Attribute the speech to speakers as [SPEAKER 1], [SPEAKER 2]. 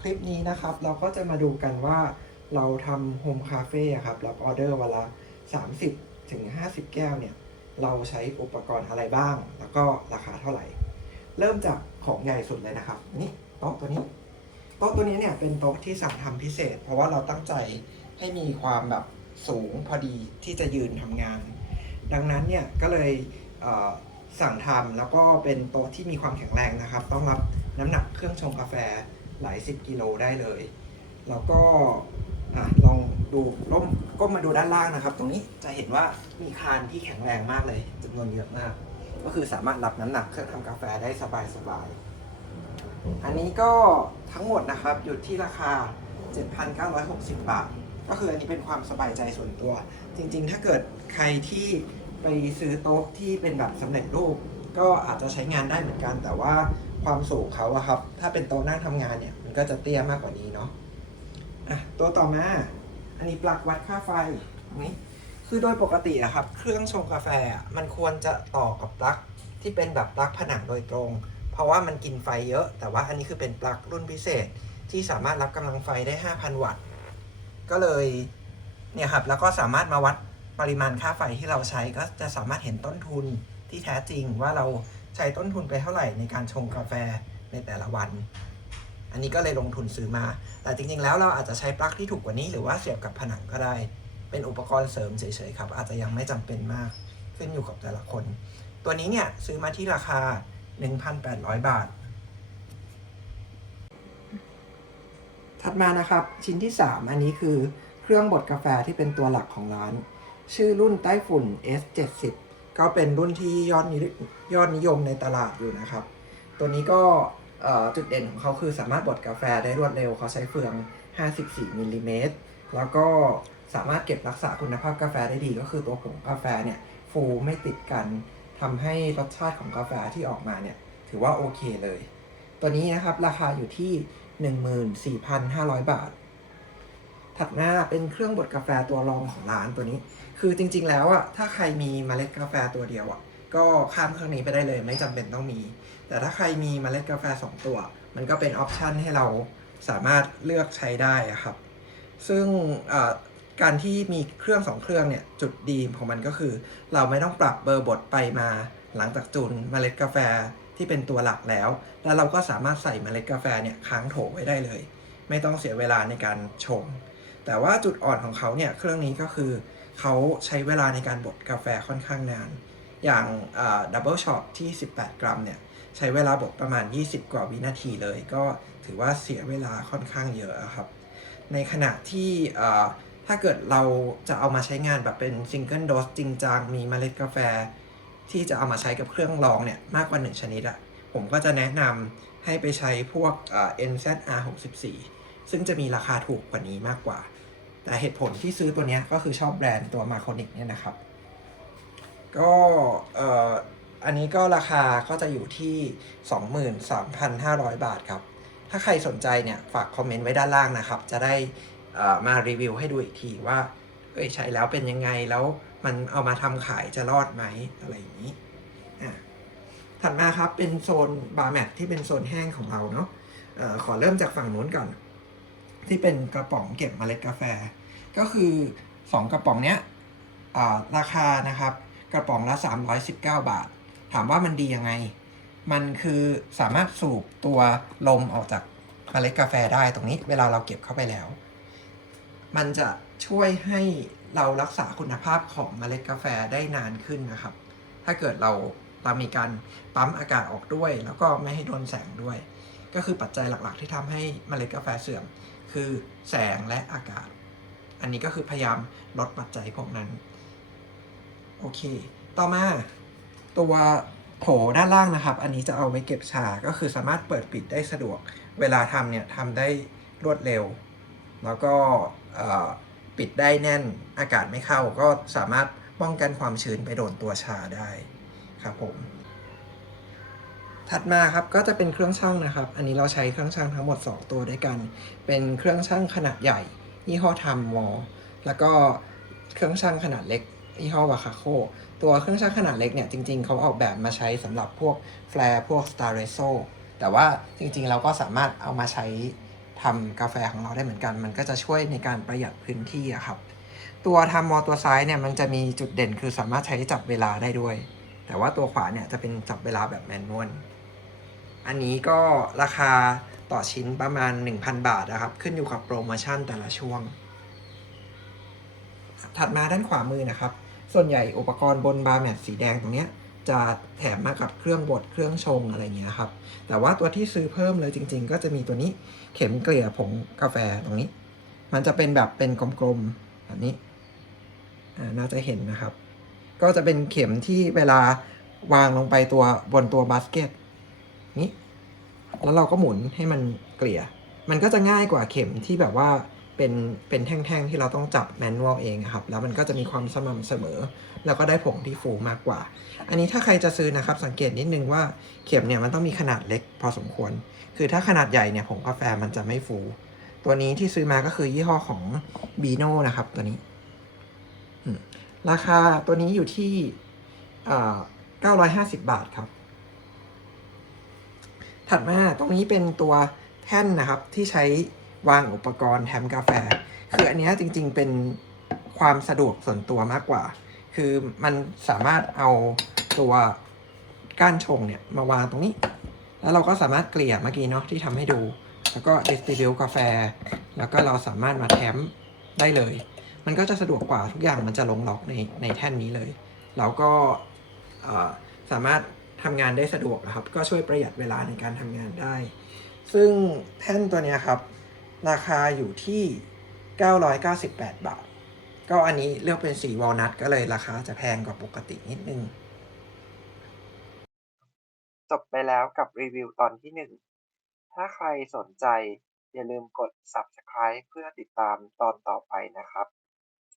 [SPEAKER 1] คลิปนี้นะครับ เราก็จะมาดูกันว่าเราทำโฮมคาเฟ่ครับรับออเดอร์วันละ 30 ถึง 50 แก้วเนี่ย เราใช้อุปกรณ์อะไรบ้าง แล้วก็ราคาเท่าไหร่ เริ่มจากของใหญ่สุดเลยนะครับ นี่โต๊ะตัวนี้โต๊ะตัวนี้เนี่ยเป็นโต๊ะที่สั่งทำพิเศษ เพราะว่าเราตั้งใจให้มีความแบบสูงพอดีที่จะยืนทำงาน ดังนั้นเนี่ยก็เลยเสั่งทำแล้วก็เป็นโต๊ะที่มีความแข็งแรงนะครับ ต้องรับน้ำหนักเครื่องชงกาแฟ หลายสิบกิโลได้เลย แล้วก็ลองดูล้มก้มมาดูด้านล่างนะครับ ตรงนี้จะเห็นว่ามีคานที่แข็งแรงมากเลยจำนวนเยอะมาก ก็คือสามารถรับน้ำหนักเครื่องทำกาแฟได้สบายๆอันนี้ก็ทั้งหมดนะครับอยู่ที่ราคา 7,960 บาท ก็คืออันนี้เป็นความสบายใจส่วนตัว จริงๆ ถ้าเกิดใครที่ไปซื้อโต๊ะที่เป็นแบบสำเร็จรูป ก็อาจจะใช้งานได้เหมือนกัน แต่ว่าความสูงเขาอะครับ ถ้าเป็นโต๊ะนั่งทำงานเนี่ย มันก็จะเตี้ยมากกว่านี้เนาะอะตัวต่อมาอันนี้ปลั๊กวัดค่าไฟนี้คือโดยปกติอะครับ เครื่องชงกาแฟมันควรจะต่อกับปลั๊กที่เป็นแบบปลั๊กผนังโดยตรง เพราะว่ามันกินไฟเยอะ แต่ว่าอันนี้คือเป็นปลั๊กรุ่นพิเศษที่สามารถรับกำลังไฟได้ 5,000 วัตต์ ก็เลยเนี่ยครับแล้วก็สามารถมาวัดปริมาณค่าไฟที่เราใช้ก็จะสามารถเห็นต้นทุน ที่แท้จริงว่าเราใช้ต้นทุนไปเท่าไหร่ในการชงกาแฟในแต่ละวัน อันนี้ก็เลยลงทุนซื้อมา แต่จริงๆ แล้วเราอาจจะใช้ปลั๊กที่ถูกกว่านี้หรือว่าเสียบกับผนังก็ได้ เป็นอุปกรณ์เสริมเฉยๆครับ อาจจะยังไม่จำเป็นมากขึ้นอยู่กับแต่ละคน ตัวนี้เนี่ยซื้อมาที่ราคา 1,800 บาท ถัดมานะครับชิ้นที่ 3 อันนี้คือเครื่องบดกาแฟที่เป็นตัวหลักของร้าน ชื่อรุ่นใต้ฝุ่น S70 ก็เป็นรุ่นที่ยอดนิยอดนิยมในตลาดอยู่นะครับ ตัวนี้ก็จุดเด่นของเขาคือสามารถบดกาแฟได้รวดเร็ว เขาใช้เฟือง 54มิลลิเมตรแล้วก็สามารถเก็บรักษาคุณภาพกาแฟได้ดี ก็คือตัวผงกาแฟเนี่ยฟูไม่ติดกันทำให้รสชาติของกาแฟที่ออกมาเนี่ยถือว่าโอเคเลย ตัวนี้นะครับราคาอยู่ที่ 14,500 บาท ถัดมาเป็นเครื่องบดกาแฟตัวรองของร้านตัวนี้ คือจริง ๆ แล้วอะถ้าใครมีเมล็ดกาแฟตัวเดียวอะก็ข้ามเครื่องนี้ไปได้เลย ไม่จำเป็นต้องมี แต่ถ้าใครมีเมล็ดกาแฟ 2 ตัว มันก็เป็นออปชันให้เราสามารถเลือกใช้ได้อะครับ ซึ่งการที่มีเครื่องสองเครื่องเนี่ยจุดดีของมันก็คือ เราไม่ต้องปรับเบอร์บดไปมาหลังจากจูนเมล็ดกาแฟที่เป็นตัวหลักแล้ว แล้วเราก็สามารถใส่เมล็ดกาแฟเนี่ยค้างโถไว้ได้เลย ไม่ต้องเสียเวลาในการชงแต่ว่าจุดอ่อนของเขาเนี่ยเครื่องนี้ก็คือ เขาใช้เวลาในการบดกาแฟค่อนข้างนาน อย่างดับเบิลช็อตที่ 18 กรัมเนี่ยใช้เวลาบดประมาณ 20 กว่าวินาทีเลย ก็ถือว่าเสียเวลาค่อนข้างเยอะครับ ในขณะที่ถ้าเกิดเราจะเอามาใช้งานแบบเป็นซิงเกิลโดสจริงจังมีเมล็ดกาแฟ ที่จะเอามาใช้กับเครื่องรองเนี่ยมากกว่า 1 ชนิดอะผมก็จะแนะนำให้ไปใช้พวก NZR 64ซึ่งจะมีราคาถูกกว่านี้มากกว่า แต่เหตุผลที่ซื้อตัวนี้ก็คือชอบแบรนด์ตัวมาโคนิกเนี่ยนะครับ ก็เอ่ออันนี้ก็ราคาก็จะอยู่ที่ 23,500 บาทครับ ถ้าใครสนใจเนี่ยฝากคอมเมนต์ไว้ด้านล่างนะครับ จะได้เอ่อมารีวิวให้ดูอีกทีว่าเอ้ยใช้แล้วเป็นยังไงแล้วมันเอามาทำขายจะรอดไหมอะไรอย่างนี้อะถัดมาครับเป็นโซนบาร์แมทที่เป็นโซนแห้งของเราเนาะเออขอเริ่มจากฝั่งนู้นก่อน ที่เป็นกระป๋องเก็บเมล็ดกาแฟ ก็คือ 2 กระป๋องเนี้ยอ่าราคานะครับ กระป๋องละ 319 บาท ถามว่ามันดียังไง มันคือสามารถสูบตัวลมออกจากเมล็ดกาแฟได้ตรงนี้ เวลาเราเก็บเข้าไปแล้ว มันจะช่วยให้เรารักษาคุณภาพของเมล็ดกาแฟได้นานขึ้นนะครับ ถ้าเกิดเราเรามีการปั๊มอากาศออกด้วย แล้วก็ไม่ให้โดนแสงด้วย ก็คือปัจจัยหลักๆ ที่ทำให้เมล็ดกาแฟเสื่อม คือแสงและอากาศ อันนี้ก็คือพยายามลดปัจจัยพวกนั้น โอเค ต่อมาตัวโถด้านล่างนะครับ อันนี้จะเอาไว้เก็บชา ก็คือสามารถเปิดปิดได้สะดวก เวลาทำเนี่ยทำได้รวดเร็ว แล้วก็ปิดได้แน่น อากาศไม่เข้า ก็สามารถป้องกันความชื้นไปโดนตัวชาได้ครับผม ถัดมาครับก็จะเป็นเครื่องชั่งนะครับ อันนี้เราใช้เครื่องชั่งทั้งหมด 2 ตัวด้วยกัน เป็นเครื่องชั่งขนาดใหญ่ยี่ห้อทัมวอแล้วก็เครื่องชั่งขนาดเล็กยี่ห้อวาคาโคตัวเครื่องชั่งขนาดเล็กเนี่ยจริง ๆเขาออกแบบมาใช้สำหรับพวกแฟร์พวก Star r e s o แต่ว่าจริงๆเราก็สามารถเอามาใช้ทำกาแฟของเราได้เหมือนกัน มันก็จะช่วยในการประหยัดพื้นที่อะครับ ตัวทำมอตัวซ้ายเนี่ยมันจะมีจุดเด่นคือสามารถใช้จับเวลาได้ด้วย แต่ว่าตัวขวาเนี่ยจะเป็นจับเวลาแบบแมนนวล อันนี้ก็ราคาต่อชิ้นประมาณ 1,000 บาทนะครับ ขึ้นอยู่กับโปรโมชั่นแต่ละช่วง ถัดมาด้านขวามือนะครับ ส่วนใหญ่อุปกรณ์บนบาร์แมทสีแดงตรงเนี้ยจะแถมมากับเครื่องบดเครื่องชงอะไรเงี้ยครับ แต่ว่าตัวที่ซื้อเพิ่มเลยจริง ๆ ก็จะมีตัวนี้เข็มเกลี่ยผงกาแฟตรงนี้ มันจะเป็นแบบเป็นกลมๆแบบนี้น่าจะเห็นนะครับ ก็จะเป็นเข็มที่เวลาวางลงไปตัวบนตัวบาสเกต นี้แล้วเราก็หมุนให้มันเกลี่ย มันก็จะง่ายกว่าเข็มที่แบบว่าเป็นเป็นแท่งๆที่เราต้องจับแมนนวลเองอะครับ แล้วมันก็จะมีความสม่ำเสมอ แล้วก็ได้ผงที่ฟูมากกว่า อันนี้ถ้าใครจะซื้อนะครับ สังเกตนิดนึงว่าเข็มเนี่ยมันต้องมีขนาดเล็กพอสมควร คือถ้าขนาดใหญ่เนี่ยผงกาแฟมันจะไม่ฟู ตัวนี้ที่ซื้อมาก็คือยี่ห้อของบีโนนะครับตัวนี้ ราคาตัวนี้อยู่ที่เก้าร้อ่า950บาทครับ ถัดมาตรงนี้เป็นตัวแท่นนะครับที่ใช้วางอุปกรณ์แทมกาแฟ คืออันนี้จริงๆเป็นความสะดวกส่วนตัวมากกว่า คือมันสามารถเอาตัวก้านชงเนี่ยมาวางตรงนี้ แล้วเราก็สามารถเกลี่ยเมื่อกี้เนาะที่ทำให้ดู แล้วก็ distribute กาแฟ แล้วก็เราสามารถมาแถมได้เลย มันก็จะสะดวกกว่าทุกอย่างมันจะลงล็อกในในแท่นนี้เลย แล้วก็สามารถ ทำงานได้สะดวกนะครับ ก็ช่วยประหยัดเวลาในการทำงานได้ ซึ่งแท่นตัวนี้ครับ ราคาอยู่ที่ 998 บาท ก็อันนี้เลือกเป็นสีวอลนัทก็เลยราคาจะแพงกว่าปกตินิดนึง จบไปแล้วกับรีวิวตอนที่ 1 ถ้าใครสนใจอย่าลืมกด subscribe เพื่อติดตามตอนต่อไปนะครับ